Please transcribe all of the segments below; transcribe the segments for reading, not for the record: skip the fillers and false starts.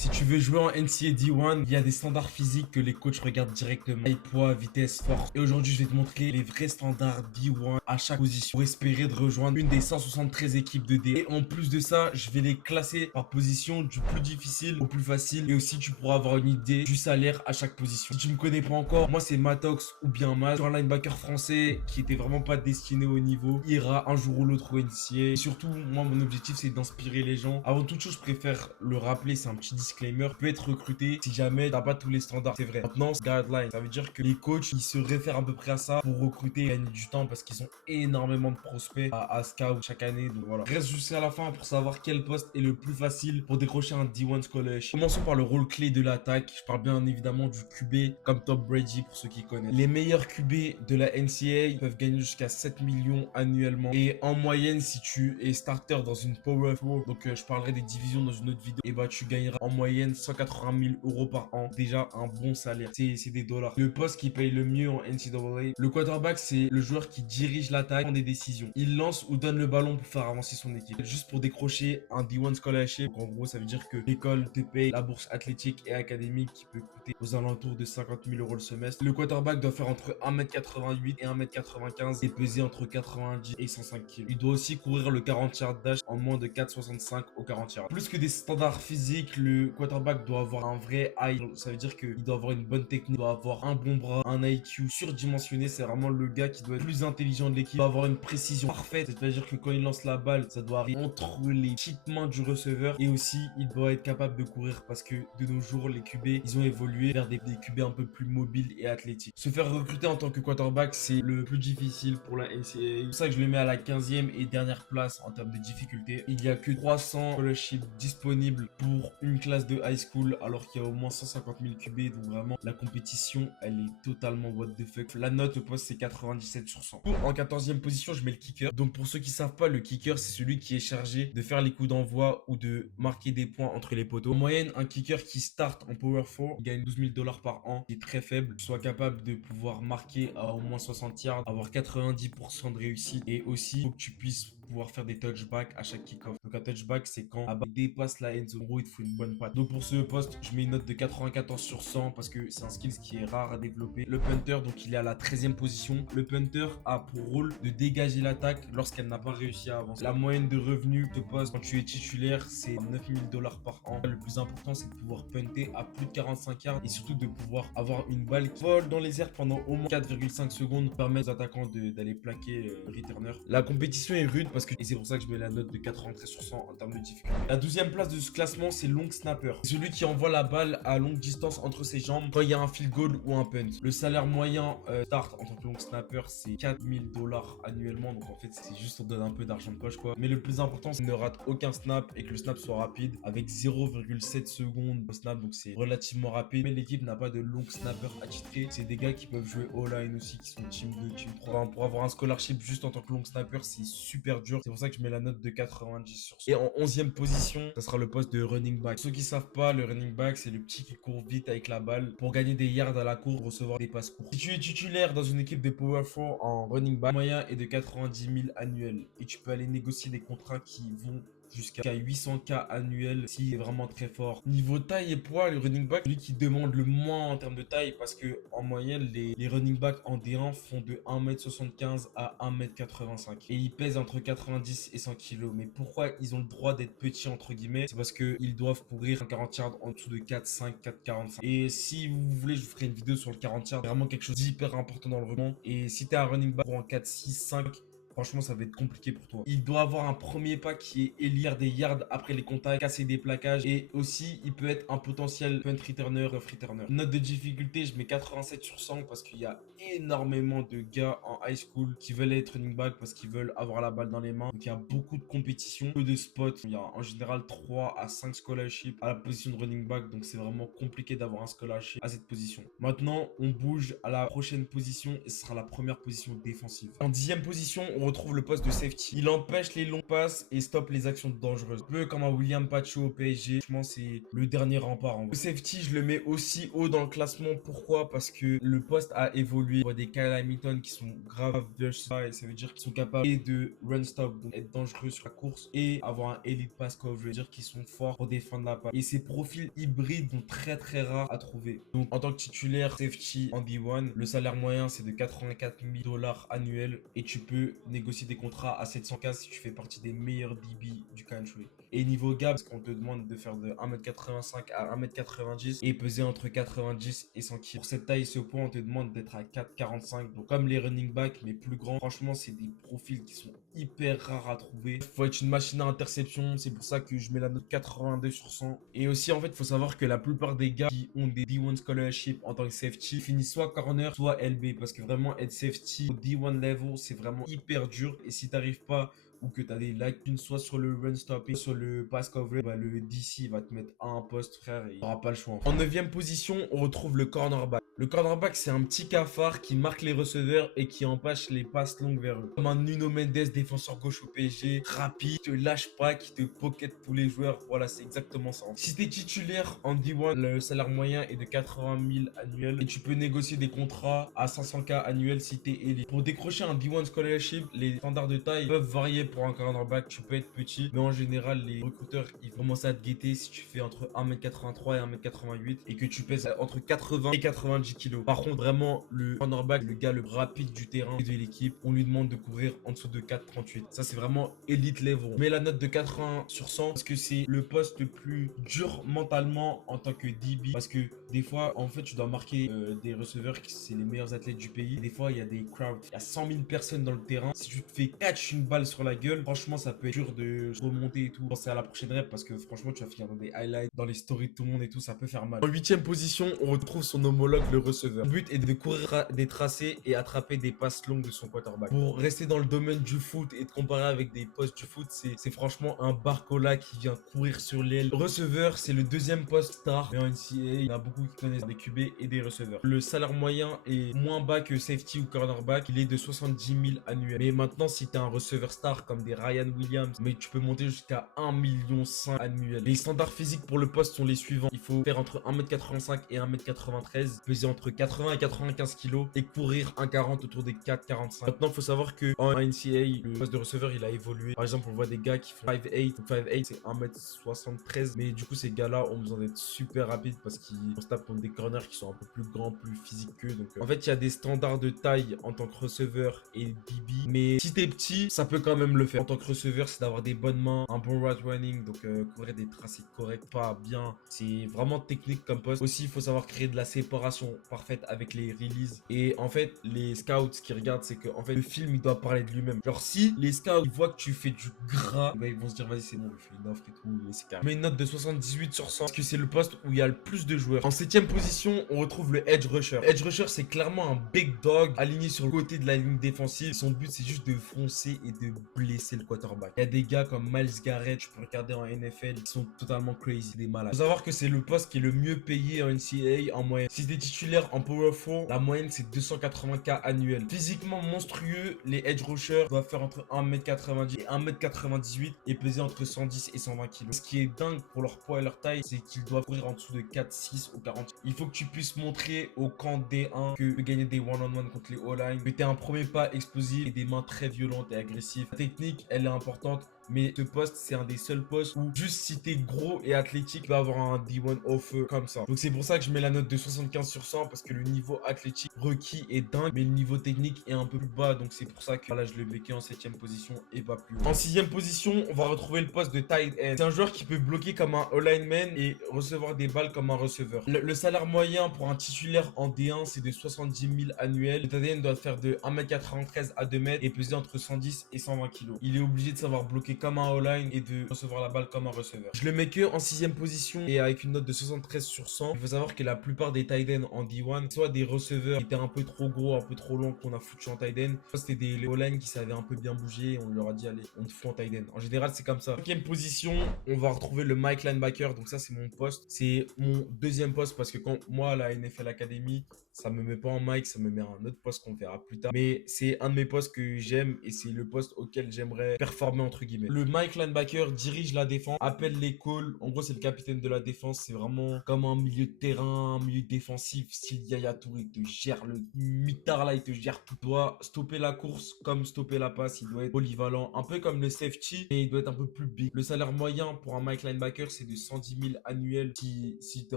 Si tu veux jouer en NCAA D1, il y a des standards physiques que les coachs regardent directement. Taille, poids, vitesse, force. Et aujourd'hui, je vais te montrer les vrais standards D1 à chaque position pour espérer de rejoindre une des 173 équipes de D. Et en plus de ça, je vais les classer par position du plus difficile au plus facile. Et aussi, tu pourras avoir une idée du salaire à chaque position. Si tu me connais pas encore, moi c'est Matox ou bien Maz. Sur un linebacker français qui était vraiment pas destiné au niveau, il ira un jour ou l'autre au NCAA. Et surtout, moi mon objectif c'est d'inspirer les gens. Avant toute chose, je préfère le rappeler, c'est un petit disclaimer, peut être recruté si jamais t'as pas tous les standards, c'est vrai. Maintenant, c'est guideline, ça veut dire que les coachs, ils se réfèrent à peu près à ça pour recruter et gagner du temps parce qu'ils ont énormément de prospects à scout chaque année, donc voilà. Reste jusqu'à la fin pour savoir quel poste est le plus facile pour décrocher un D1 scholarship. Commençons par le rôle clé de l'attaque. Je parle bien évidemment du QB comme Tom Brady pour ceux qui connaissent. Les meilleurs QB de la NCAA peuvent gagner jusqu'à 7 millions annuellement et en moyenne, si tu es starter dans une Power 4, donc je parlerai des divisions dans une autre vidéo, et bah tu gagneras en moyenne 180 000 euros par an. Déjà un bon salaire, c'est des dollars. Le poste qui paye le mieux en NCAA, le quarterback, c'est le joueur qui dirige l'attaque, prend des décisions. Il lance ou donne le ballon pour faire avancer son équipe. Juste pour décrocher un D1 scholarship, donc en gros ça veut dire que l'école te paye la bourse athlétique et académique qui peut coûter aux alentours de 50 000 euros le semestre. Le quarterback doit faire entre 1m88 et 1m95 et peser entre 90 et 105 kg. Il doit aussi courir le 40 yards dash en moins de 4,65 au 40 yards. Plus que des standards physiques, le quarterback doit avoir un vrai eye. Ça veut dire qu'il doit avoir une bonne technique, il doit avoir un bon bras, un IQ surdimensionné. C'est vraiment le gars qui doit être plus intelligent de l'équipe. Il doit avoir une précision parfaite. C'est-à-dire que quand il lance la balle, ça doit arriver entre les petites mains du receveur. Et aussi, il doit être capable de courir parce que de nos jours, les QB, ils ont évolué vers des QB un peu plus mobiles et athlétiques. Se faire recruter en tant que quarterback, c'est le plus difficile pour la NCAA. C'est pour ça que je le mets à la 15e et dernière place en termes de difficulté. Il n'y a que 300 scholarships disponibles pour une classe de high school alors qu'il y a au moins 150 000 QB. Donc vraiment, la compétition, elle est totalement what the fuck. La note au poste, c'est 97 sur 100. En 14e position, je mets le kicker. Donc pour ceux qui savent pas, le kicker, c'est celui qui est chargé de faire les coups d'envoi ou de marquer des points entre les poteaux. En moyenne, un kicker qui start en Power 4 gagne 12 000 dollars par an, qui est très faible, soit capable de pouvoir marquer à au moins 60 yards, avoir 90% de réussite et aussi, faut que tu puisses pouvoir faire des touchbacks à chaque kick-off. Donc un touchback, c'est quand la balle dépasse la end zone. En gros, il te faut une bonne patte. Donc pour ce poste, je mets une note de 94 sur 100 parce que c'est un skill qui est rare à développer. Le punter, donc il est à la 13e position. Le punter a pour rôle de dégager l'attaque lorsqu'elle n'a pas réussi à avancer. La moyenne de revenus de poste quand tu es titulaire, c'est 9 000 dollars par an. Le plus important, c'est de pouvoir punter à plus de 45 yards et surtout de pouvoir avoir une balle qui vole dans les airs pendant au moins 4,5 secondes, permet aux attaquants d'aller plaquer le returner. La compétition est rude parce que, et c'est pour ça que je mets la note de 93 sur 100 en termes de difficulté. La 12e place de ce classement, c'est long snapper. C'est celui qui envoie la balle à longue distance entre ses jambes quand il y a un field goal ou un punt. Le salaire moyen start en tant que long snapper, c'est 4 000 dollars annuellement. Donc en fait, c'est juste on donne un peu d'argent de poche quoi. Mais le plus important, c'est qu'il ne rate aucun snap et que le snap soit rapide avec 0,7 secondes au snap. Donc c'est relativement rapide. Mais l'équipe n'a pas de long snapper attitré. C'est des gars qui peuvent jouer all-line aussi, qui sont team 2, team 3. Enfin, pour avoir un scholarship juste en tant que long snapper, c'est super dur. C'est pour ça que je mets la note de 90 sur 100. Et en 11e position, ça sera le poste de running back. Pour ceux qui savent pas, le running back, c'est le petit qui court vite avec la balle pour gagner des yards à la course, recevoir des passes courtes. Si tu es titulaire dans une équipe de Power 4 en running back, le moyen est de 90 000 annuels. Et tu peux aller négocier des contrats qui vont jusqu'à 800K annuel s'il est vraiment très fort. Niveau taille et poids, le running back, celui qui demande le moins en termes de taille parce que en moyenne, les running backs en D1 font de 1m75 à 1m85 et ils pèsent entre 90 et 100 kg. Mais pourquoi ils ont le droit d'être petits entre guillemets? C'est parce qu'ils doivent courir un 40 yards en dessous de 4,5, 4,45. Et si vous voulez, je vous ferai une vidéo sur le 40 yards. C'est vraiment quelque chose d'hyper important dans le rebond. Et si tu es un running back pour un 4, 6, 5, franchement, ça va être compliqué pour toi. Il doit avoir un premier pas qui est élire des yards après les contacts, casser des plaquages. Et aussi, il peut être un potentiel punt returner, off returner. Note de difficulté, je mets 87 sur 100 parce qu'il y a énormément de gars en high school qui veulent être running back parce qu'ils veulent avoir la balle dans les mains. Donc, il y a beaucoup de compétitions, peu de spots. Il y a en général 3 à 5 scholarships à la position de running back. Donc, c'est vraiment compliqué d'avoir un scholarship à cette position. Maintenant, on bouge à la prochaine position et ce sera la première position défensive. En 10e position, on retrouve le poste de safety. Il empêche les longs passes et stoppe les actions dangereuses. Un peu comme un William Pacho au PSG. Franchement, c'est le dernier rempart en vrai. Le safety, je le mets aussi haut dans le classement. Pourquoi? Parce que le poste a évolué. On voit des Kyle Hamilton qui sont grave versatiles et ça veut dire qu'ils sont capables et de run stop, donc être dangereux sur la course et avoir un elite pass coverage, dire qu'ils sont forts pour défendre la passe. Et ces profils hybrides sont très rares à trouver. Donc en tant que titulaire safety en D1, le salaire moyen c'est de 84 000 dollars annuels et tu peux négocier des contrats à 700K si tu fais partie des meilleurs DB du country. Et niveau gap, parce qu'on te demande de faire de 1m85 à 1m90 et peser entre 90 et 100 kg. Pour cette taille et ce poids, on te demande d'être à 4,45. Donc comme les running backs, mais plus grands. Franchement, c'est des profils qui sont hyper rares à trouver. Faut être une machine à interception. C'est pour ça que je mets la note 82 sur 100. Et aussi, en fait, il faut savoir que la plupart des gars qui ont des D1 scholarship en tant que safety finissent soit corner, soit LB. Parce que vraiment, être safety au D1 level, c'est vraiment hyper dur. Et si t'arrives pas ou que tu as des lacunes soit sur le run stopping, sur le pass coverage, bah, le DC va te mettre à un poste, frère, et il n'aura pas le choix. En 9e position, on retrouve le cornerback. Le cornerback, c'est un petit cafard qui marque les receveurs et qui empêche les passes longues vers eux. Comme un Nuno Mendes, défenseur gauche au PSG, rapide, te lâche pas, qui te pocket tous les joueurs. Voilà, c'est exactement ça. Si tu es titulaire en D1, le salaire moyen est de 80 000 annuels et tu peux négocier des contrats à 500K annuels si tu es élite. Pour décrocher un D1 scholarship, les standards de taille peuvent varier. Pour un cornerback, tu peux être petit, mais en général, les recruteurs, ils commencent à te guetter si tu fais entre 1m83 et 1m88 et que tu pèses entre 80 et 90 kg. Par contre, vraiment, le cornerback, le gars le rapide du terrain et de l'équipe, on lui demande de courir en dessous de 4,38. Ça, c'est vraiment elite level. Mais la note de 80 sur 100 parce que c'est le poste le plus dur mentalement en tant que DB. Parce que des fois, en fait, tu dois marquer des receveurs qui c'est les meilleurs athlètes du pays. Et des fois, il y a des crowds. Il y a 100 000 personnes dans le terrain. Si tu te fais catch une balle sur la gueule, franchement, ça peut être dur de remonter et tout. Penser à la prochaine rep parce que franchement, tu vas finir dans des highlights, dans les stories de tout le monde et tout, ça peut faire mal. En 8e position, on retrouve son homologue, le receveur. Le but est de courir des tracés et attraper des passes longues de son quarterback. Pour rester dans le domaine du foot et de comparer avec des postes du foot, c'est franchement un Barcola qui vient courir sur l'aile. Receveur, c'est le deuxième poste star. Mais en NCAA, il y en a beaucoup qui connaissent des QB et des receveurs. Le salaire moyen est moins bas que safety ou cornerback. Il est de 70 000 annuels. Mais maintenant, si tu es un receveur star comme des Ryan Williams, mais tu peux monter jusqu'à 1,5 million annuel. Les standards physiques pour le poste sont les suivants. Il faut faire entre 1m85 et 1m93, peser entre 80 et 95 kg et courir 1,40 autour des 4,45. Maintenant, il faut savoir que en NCAA, le poste de receveur, il a évolué. Par exemple, on voit des gars qui font 5'8". 5'8", c'est 1m73. Mais du coup, ces gars-là ont besoin d'être super rapides parce qu'ils se tapent contre des corners qui sont un peu plus grands, plus physiques qu'eux. Donc, en fait, il y a des standards de taille en tant que receveur et DB. Mais si t'es petit, ça peut quand même le faire. En tant que receveur, c'est d'avoir des bonnes mains, un bon route running, donc courir des tracés corrects, pas bien. C'est vraiment technique comme poste. Aussi, il faut savoir créer de la séparation parfaite avec les releases. Et en fait, les scouts qui regardent, c'est que en fait, le film, il doit parler de lui-même. Genre, si les scouts ils voient que tu fais du gras, bah, ils vont se dire, vas-y, c'est bon, il fait une offre et tout, et c'est carré. Mais une note de 78 sur 100, parce que c'est le poste où il y a le plus de joueurs. En 7e position, on retrouve le edge rusher. Edge rusher, c'est clairement un big dog aligné sur le côté de la ligne défensive. Son but, c'est juste de foncer et de blesser le quarterback. Il y a des gars comme Myles Garrett, tu peux regarder en NFL, qui sont totalement crazy, des malades. Faut savoir que c'est le poste qui est le mieux payé en NCAA en moyenne. Si t'es titulaire en Power 4, la moyenne c'est 280K annuel. Physiquement monstrueux, les edge rushers doivent faire entre 1m90 et 1m98 et peser entre 110 et 120 kg. Ce qui est dingue pour leur poids et leur taille, c'est qu'ils doivent courir en dessous de 4,6 ou 40. Il faut que tu puisses montrer au camp D1 que tu peux gagner des one-on-one contre les O-line, que tu un premier pas explosif et des mains très violentes et agressives. La technique, elle est importante. Mais ce poste, c'est un des seuls postes où juste si t'es gros et athlétique, tu vas avoir un D1 offer comme ça. Donc c'est pour ça que je mets la note de 75 sur 100 parce que le niveau athlétique requis est dingue, mais le niveau technique est un peu plus bas. Donc c'est pour ça que là, je l'ai bloqué en 7e position et pas plus haut. En 6e position, on va retrouver le poste de tight end. C'est un joueur qui peut bloquer comme un O-lineman et recevoir des balles comme un receveur. Le salaire moyen pour un titulaire en D1, c'est de 70 000 annuels. Le tight end doit faire de 1m93 à 2 mètres et peser entre 110 et 120 kg. Il est obligé de savoir bloquer comme un O-line et de recevoir la balle comme un receveur. Je le mets que en 6ème position et avec une note de 73 sur 100. Il faut savoir que la plupart des tight ends en D1, soit des receveurs qui étaient un peu trop gros, un peu trop longs qu'on a foutu en tight end, soit c'était des O-line qui savaient un peu bien bouger. On leur a dit, allez, on te fout en tight end. En général, c'est comme ça. 5ème position, on va retrouver le Mike linebacker. Donc ça, c'est mon poste. C'est mon deuxième poste parce que quand moi, à la NFL Academy, ça me met pas en Mike, ça me met un autre poste qu'on verra plus tard. Mais c'est un de mes postes que j'aime et c'est le poste auquel j'aimerais performer entre guillemets. Le Mike linebacker dirige la défense, appelle les calls. En gros, c'est le capitaine de la défense. C'est vraiment comme un milieu de terrain, un milieu défensif. Style Yaya Touré, il te gère le mitard là, il te gère tout. Il doit stopper la course comme stopper la passe. Il doit être polyvalent, un peu comme le safety, mais il doit être un peu plus big. Le salaire moyen pour un Mike linebacker, c'est de 110 000 annuels si t'es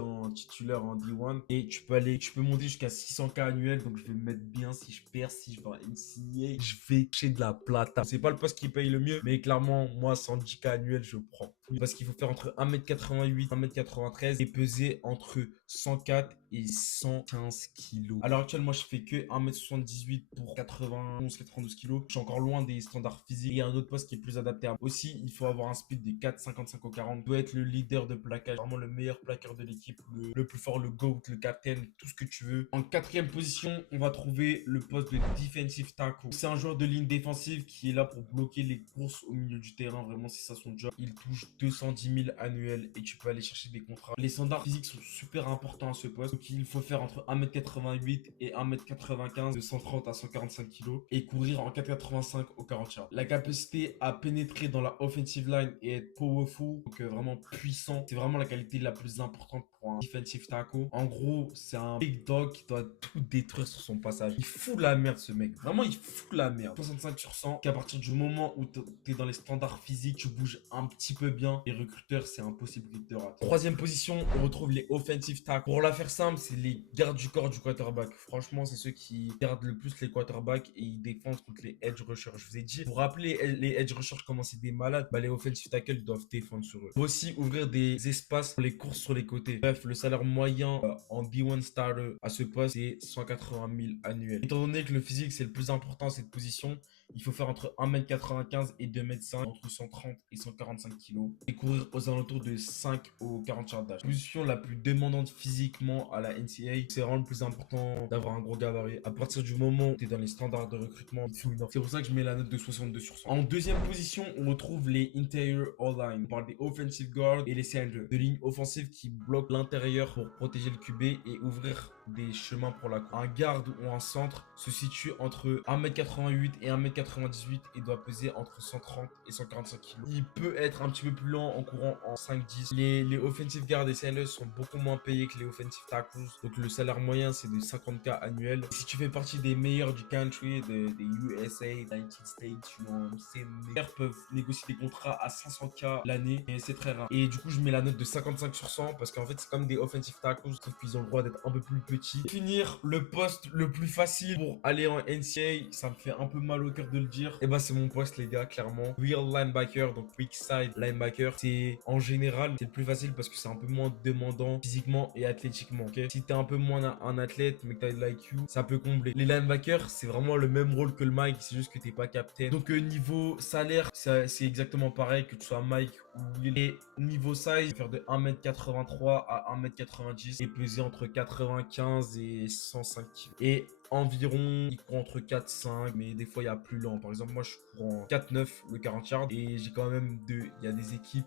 en titulaire en D1 et tu peux monter jusqu'à 600K annuel. Donc je vais me mettre bien si je perds, si je vais en NCAA, je vais toucher de la plata. C'est pas le poste qui paye le mieux, mais clairement, moi, 110K annuel, je prends. Parce qu'il faut faire entre 1m88, 1m93 et peser entre 104 et 115 kilos. À l'heure actuelle, moi, je fais que 1m78 pour 91, 92 kilos. Je suis encore loin des standards physiques. Il y a un autre poste qui est plus adapté. Aussi, il faut avoir un speed de 4,55 au 40. Il doit être le leader de plaquage, vraiment le meilleur plaqueur de l'équipe, le plus fort, le GOAT, le captain, tout ce que tu veux. En 4ème position, on va trouver le poste de defensive tackle. C'est un joueur de ligne défensive qui est là pour bloquer les courses au milieu du terrain. Vraiment, c'est ça son job. Il touche 210 000 annuels et tu peux aller chercher des contrats. Les standards physiques sont super importants à ce poste. Donc, il faut faire entre 1m88 et 1m95 de 130 à 145 kg et courir en 4,85 au 40 yards. La capacité à pénétrer dans la offensive line et être powerful, donc vraiment puissant, c'est vraiment la qualité la plus importante pour un defensive tackle. En gros, c'est un big dog qui doit tout détruire sur son passage. Il fout la merde, ce mec. Vraiment, il fout la merde. 65 sur 100, qu'à partir du moment où t'es dans les standards physiques, tu bouges un petit peu bien. Les recruteurs, c'est impossible de te rater. 3ème position, on retrouve les offensive tackles. Pour la faire simple, c'est les gardes du corps du quarterback. Franchement, c'est ceux qui gardent le plus les quarterbacks et ils défendent contre les edge rushers. Je vous ai dit, vous vous rappelez les edge rushers comment c'est des malades, bah les offensive tackles doivent défendre sur eux. Faut aussi ouvrir des espaces pour les courses sur les côtés. Bref, le salaire moyen en D1 starter à ce poste, c'est 180 000 annuels. Étant donné que le physique, c'est le plus important à cette position, il faut faire entre 1m95 et 2m5, entre 130 et 145 kg et courir aux alentours de 5 au 40 yards d'âge. Position la plus demandante physiquement à la NCAA, c'est vraiment le plus important d'avoir un gros gabarit. À partir du moment où tu es dans les standards de recrutement, c'est pour ça que je mets la note de 62 sur 100. En 2ème position, on retrouve les interior O-line. On parle des offensive guards et les center, de lignes offensives qui bloquent l'intérieur pour protéger le QB et ouvrir des chemins pour la course. Un garde ou un centre se situe entre 1m88 et 1m98 et doit peser entre 130 et 145 kg. Il peut être un petit peu plus lent en courant en 5-10. Les offensive guards et CLE sont beaucoup moins payés que les offensive tackles. Donc le salaire moyen, c'est de 50K annuel. Si tu fais partie des meilleurs du country, des USA, United States, ces meilleurs peuvent négocier des contrats à 500K l'année et c'est très rare. Et du coup, je mets la note de 55 sur 100 parce qu'en fait, c'est comme des offensive tackles, sauf qu'ils ont le droit d'être un peu plus petits. Finir le poste le plus facile pour aller en NCAA, ça me fait un peu mal au cœur de le dire. Et bah, c'est mon poste, les gars, clairement. Real linebacker, donc weak side linebacker. C'est en général, c'est le plus facile parce que c'est un peu moins demandant physiquement et athlétiquement. Ok, si t'es un peu moins un athlète, mais que t'as de l'IQ, ça peut combler. Les linebackers, c'est vraiment le même rôle que le Mike, c'est juste que t'es pas captain. Donc, niveau salaire, c'est exactement pareil que tu sois Mike ou Will. Et niveau size, faire de 1m83 à 1m90 et peser entre 95 et 105 kg. Et environ, il court entre 4-5, mais des fois il y a plus lent. Par exemple, moi je cours en 4-9 le 40 yards et j'ai quand même il y a des équipes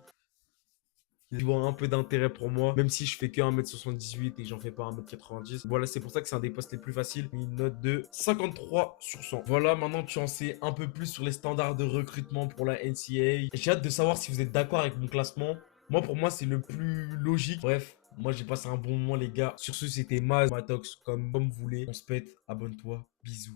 qui voient un peu d'intérêt pour moi, même si je fais que 1m78 et j'en fais pas 1m90. Voilà, c'est pour ça que c'est un des postes les plus faciles. Une note de 53 sur 100. Voilà, maintenant tu en sais un peu plus sur les standards de recrutement pour la NCAA. J'ai hâte de savoir si vous êtes d'accord avec mon classement. Moi, pour moi, c'est le plus logique. Bref, moi, j'ai passé un bon moment, les gars. Sur ce, c'était Matox, comme vous voulez. On se pète. Abonne-toi. Bisous.